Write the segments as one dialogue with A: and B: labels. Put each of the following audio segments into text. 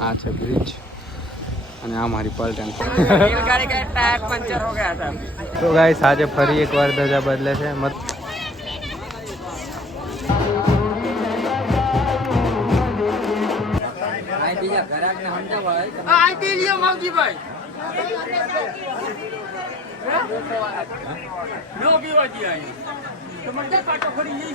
A: આ છે બ્રિજ અને આ મારી પલટન તો ગાઈ આજે ફરી એક વાર ધજા બદલે છે. મત તમારે પાટો ફરી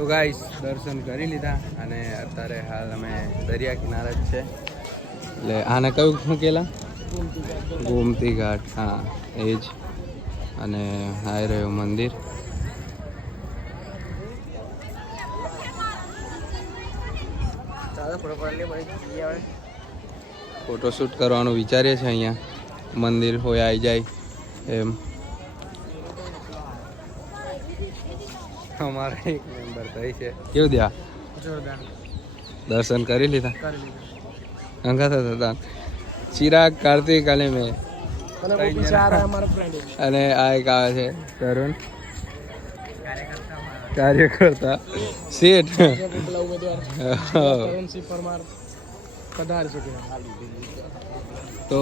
A: ગાઈસ દર્શન કરી લીધા અને અત્યારે હાલ અમે દરિયા કિનારે જ છે. એટલે આને કયું શું કેલા? ગોમતી ઘાટ, હા, એ જ. અને આવી રહ્યું મંદિર. ફોટોશૂટ કરવાનું વિચારીએ છીએ અહીંયા. મંદિર હોય આવી જાય, એમ. અમારે થઈ છે. કેવું દયા
B: જોરદાર.
A: દર્શન કરી લીધા?
B: કરી લીધા.
A: અંગાતા હતા. ચિરાગ કાર્તિક અને મેં.
B: અને
A: આ એક આવે છે તરુણ. કાર્યકર્તા. શેઠ.
B: પરમાર પધાર છે
A: તો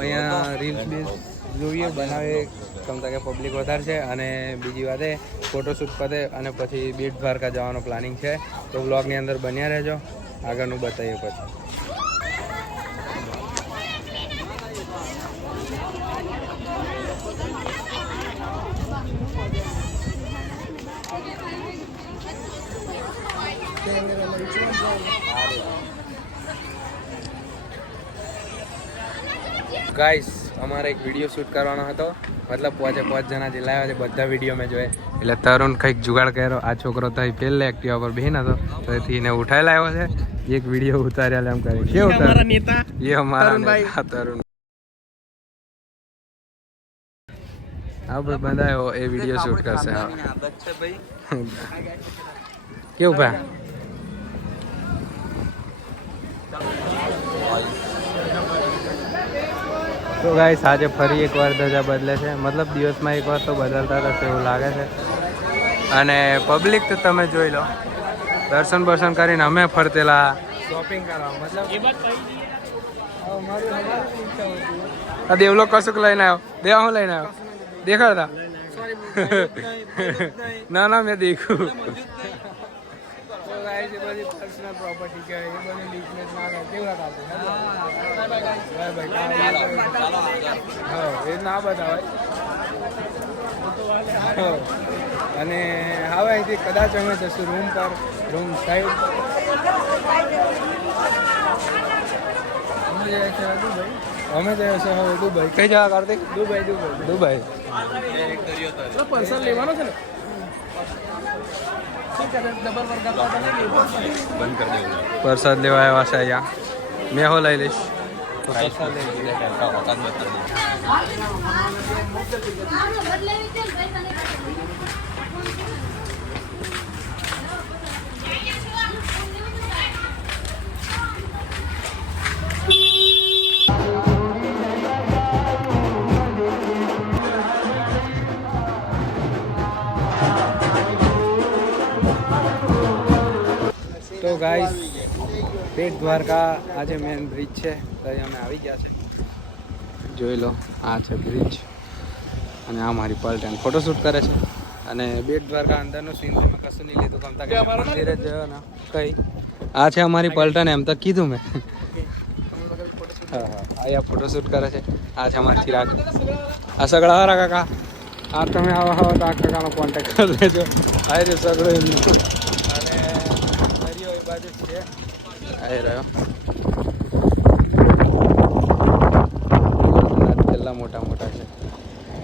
A: અહીંયા રીલ્સ બીલ્સ જોઈએ બનાવે ક્ષમતા કે પબ્લિક વધારે છે. અને બીજી વાત એ ફોટોશૂટ પતે અને પછી બીટ દ્વારકા જવાનું પ્લાનિંગ છે. તો વ્લોગની અંદર બન્યા રહેજો. આગળનું બતાવીએ પછી. ગાઈસ અમારે એક વીડિયો શૂટ કરવાનો હતો. મતલબ પોચે પાંચ જણા જે લાવ્યા છે બધા વીડિયો મેં જોયા. એટલે તરુણ કંઈક જુગાડ કર્યો. આ છોકરો થઈ પહેલે એક્ટિવા પર બેન હતો તેથી એને ઉઠાઈ લાવ્યો છે. એક વીડિયો ઉતાર્યા એમ કરી.
B: કે ઉતાર
A: એ અમારા હા તરુણ. આપણે બંધાયો એ વીડિયો શૂટ કરશે કેવું ભાઈ? તો ગાઈસ આજે ફરી એકવાર ધજા બદલે છે. મતલબ દિવસમાં એકવાર તો બદલતા રહેશે એવું લાગે છે. અને પબ્લિક તો તમે જોઈ લો. દર્શન બર્શન કરીને અમે ફરતેલા શોપિંગ કરવા. મતલબ આ દેવલો કશુંક લઈને આવ્યો. દેવા હું લઈને આવ્યો. દેખાડતા? ના ના મેં દેખ્યું પર્સનલ પ્રોપર્ટી કે એ બધી લીકનેસ ના થાય કેવા કાપે હા એ ના બતાવાય. હા. અને હવે અહીંથી કદાચ અમે જશું રૂમ પર રૂમ સાઈડ અમે જઈએ છે દુબઈ અમે જઈએ છીએ હવે દુબઈ. કઈ જવા Kartik? Dubai Dubai. Dubai.
B: Person લેવાનો છે ને?
A: પ્રસાદ લેવા આવ્યા છે અહીંયા. મેં હો લઈ લઈશ. પ્રસાદ લઈ તો ગાઈસ બેટ દ્વારકા આજે મેન બ્રિજ છે. તો અમે આવી ગયા છે. જોઈ લો આ છે બ્રિજ અને આ મારી પલટન ફોટોશૂટ કરે છે. અને બેટ દ્વારકા અંદરનું સીન તમે કશું નહીં લીધું ગમતા કે મંદિરે જ ગયો ને કઈ? આ છે અમારી પલટન એમ તો કીધું મેં. હા હા અહીંયા ફોટોશૂટ કરે છે. આ છે અમારી ચિરાગ. આ સગડા હારા કાકા. આ તમે આવા હો તો આ કાકાનો કોન્ટેક્ટ કરી લેજો. આ સગડો. એમનો અને દરિયો એ બાજુ જ છે રહ્યો કેટલા મોટા મોટા છે?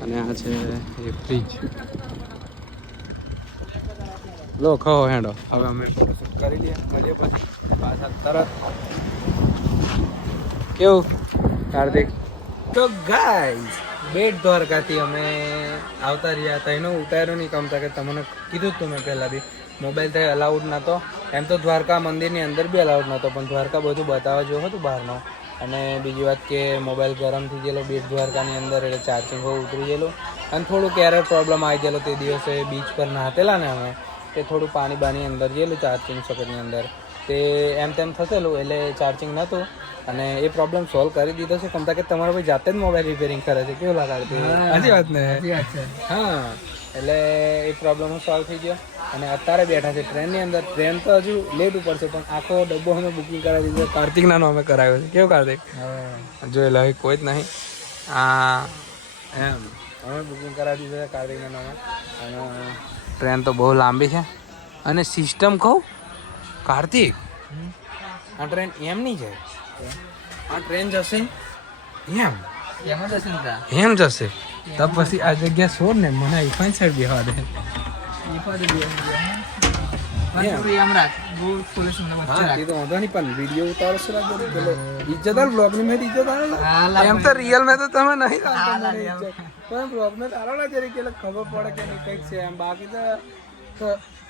A: અને આ છે એ ફ્રીજ લો ખો હેડો. હવે અમે ફોટોશૂટ કરી લઈએ. મળીએ પછી. પાછા તરત. કેવું? હાર્દિક? તો ગાઈસ બેટ દ્વારકાથી અમે આવતા રહ્યા હતા. એનો ઉતાર્યો નહીં કમતા કે તમને કીધું તું મેં પહેલાં બી. મોબાઈલ થઈ અલાઉડ નહોતો. એમ તો દ્વારકા મંદિરની અંદર બી અલાઉડ નહોતો, પણ દ્વારકા બધું બતાવવા જેવું હતું બહારનો. અને બીજી વાત કે મોબાઈલ ગરમ થઈ ગયેલો, બેટ દ્વારકાની અંદર એટલે ચાર્જિંગ બહુ ઉતરી ગયેલું. અને થોડુંક એરર પ્રોબ્લેમ આવી ગયેલો તે દિવસે બીચ પર નહાતેલા ને અમે, તે થોડું પાણી બાની અંદર ગયેલું ચાર્જિંગ સકટની અંદર. તે એમ તેમ થતેલું, એટલે ચાર્જિંગ નહોતું. અને એ પ્રોબ્લેમ સોલ્વ કરી દીધો છે કમતા કે તમારો ભાઈ જાતે જ મોબાઈલ રિપેરિંગ કરે છે. કેવું લાગે સાચી વાત ને? હા એટલે એ પ્રોબ્લેમ સોલ્વ થઈ ગયો. અને અત્યારે બેઠા છે ટ્રેનની અંદર. ટ્રેન તો હજુ લેટ ઉપર છે પણ આખો ડબ્બો અમે બુકિંગ કરાવી દીધો. કાર્તિકના નામે કરાવ્યો છે. કેવું કાર્તિક? જોઈ લો કોઈ જ નહીં. આ એમ. અમે બુકિંગ કરાવી દીધો છે કાર્તિકના નામે અને ટ્રેન તો બહુ લાંબી છે. અને સિસ્ટમ કહું કાર્તિક આ ટ્રેન એમની જાય આ ટ્રેન જશે? એમ?
B: એમાં દર્શન હતા
A: એમ જશે? તો પછી આ જગ્યા છોડ ને મને ઇફાન સાઈડ બેહવા દે. ની ને ના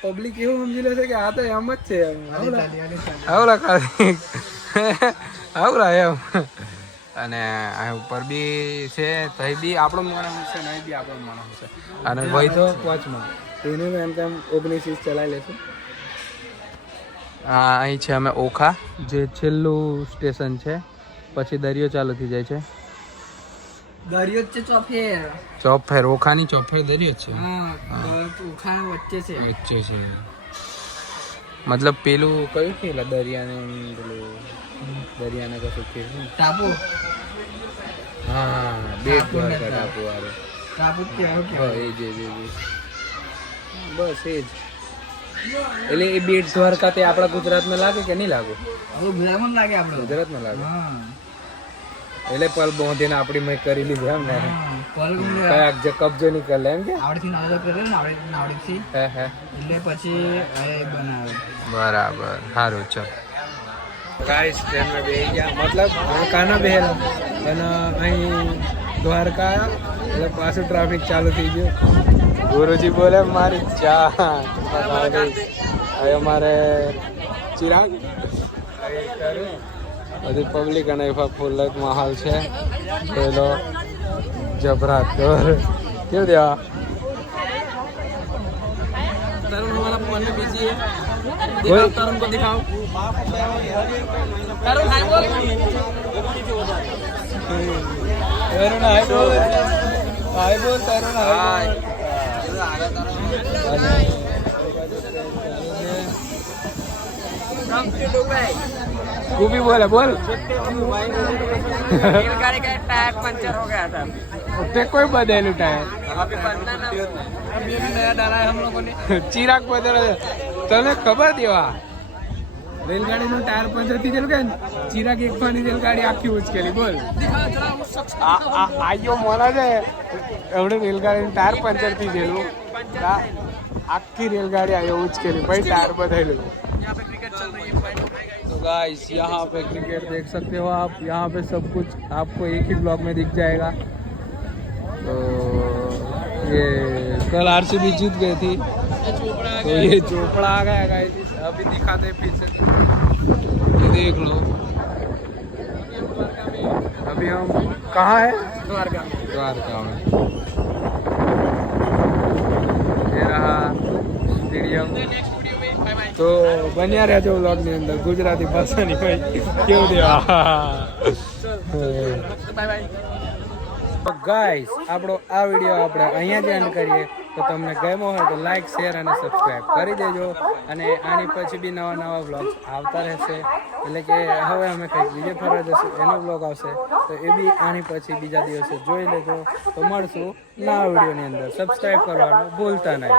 A: પબ્લિક એવું સમજી લે છે કે આ તો એમ જ છે આવલા એમ. અને આ ઉપર બી છે તઈ બી આપણો માણસ છે નહીં બી આપણો માણસ છે. અને ભાઈ તો પાંચમાં. એને એમ તેમ ઓગણીસ વીસ ચલાવી લેશું. આ અહીં છે અમે ઓખા જે છેલ્લું સ્ટેશન છે. પછી દરિયો ચાલુ થઈ જાય છે.
B: દરિયો છે ચોફેર.
A: ચોફેર ઓખાની ચોફેર દરિયો છે.
B: હા ઓખા વચ્ચે છે.
A: વચ્ચે છે. મતલબ પેલું કયું કે દરિયાને પેલું દરિયાને કશું કે
B: ટાપુ?
A: હા બે દ્વારકા ટાપુ વાળો.
B: ટાપુ
A: હા એ જે જ. બસ એ જ. એટલે એ બેટ દ્વારકા તે આપણા ગુજરાતમાં લાગે કે નહીં લાગે?
B: ગુજરાતમાં લાગે આપણે
A: ગુજરાતમાં લાગે.
B: હા.
A: એટલે પલ બોંધીને આપણી મેં કરી લીધું એમ ને. કયાક જે કબજો નહીં કરે એમ કે?
B: આવડેથી નાવડે કરે ને આવડે નાવડેથી
A: હે હે.
B: એટલે પછી એ બનાવે.
A: બરાબર સારું ચલ. ગાઈસ ટ્રેનમાં બેહી ગયા. મતલબ કાના બેહેલા? અને અહીં દ્વારકા આવ્યા એટલે પાછું ટ્રાફિક ચાલુ થઈ ગયું. ગુરુજી બોલે મારી ચા હવે અમારે ચિરાગ. બધી અને એવા ફૂલક માહોલ છે. પેલો જબરા કર કેવું દેવા
B: તરુણ हमारा फोन में बिजी है
A: कोई-
B: तरुण को दिखाओ तरुण हाय बोल
A: તરુણ હાય બોલ હાય બોલ તરુણ હાય તું બી બોલે બોલ
B: रेलगाड़ी का टायर पंचर हो गया था
A: તે કોઈ બદલેલું ટાયર
B: अभी बदला ना अभी अभी नया डाला है हम लोगों ने
A: ચિરાગ બદલે તને ખબર દેવા રેલગાડીનું ટાયર પંચર થઈ ગયેલું કે ચિરાગ એક પાણી રેલગાડી આખી ઉચકેલી બોલ
B: दिखा जरा उस शख्स
A: આ આ આયો મોના છે એવડે રેલગાડીનું ટાયર પંચર થઈ ગયેલું આ આખી રેલગાડી આયો ઉચકેલી ભાઈ ટાયર બદલેલું गाइस यहाँ पे क्रिकेट देख सकते हो आप। यहाँ पे सब कुछ आपको एक ही ब्लॉक में दिख जाएगा। तो ये कल आरसीबी जीत गई थी। तो ये चोपड़ा आ गया गाइस अभी दिखाते फिर से। ये देख लो। अभी हम कहाँ है?
B: द्वारका
A: द्वारका में। ये रहा स्टेडियम તો બન્યા રહેજો વ્લોગની અંદર. ગુજરાતી ભાષાની ભાઈ કેવું દેવા ગાઈસ આપણો આ વીડિયો આપણે અહીંયા જ એન્ડ કરીએ. તો તમને ગમ્યો હોય તો લાઈક શેર અને સબસ્ક્રાઈબ કરી દેજો. અને આની પછી બી નવા નવા બ્લોગ્સ આવતા રહેશે. એટલે કે હવે અમે કંઈક બીજે ફરવા જશું એનો બ્લોગ આવશે. તો એ બી આની પછી બીજા દિવસે જોઈ લેજો. તો મળશું નવા વિડીયોની અંદર. સબસ્ક્રાઈબ કરવાનું ભૂલતા નહીં.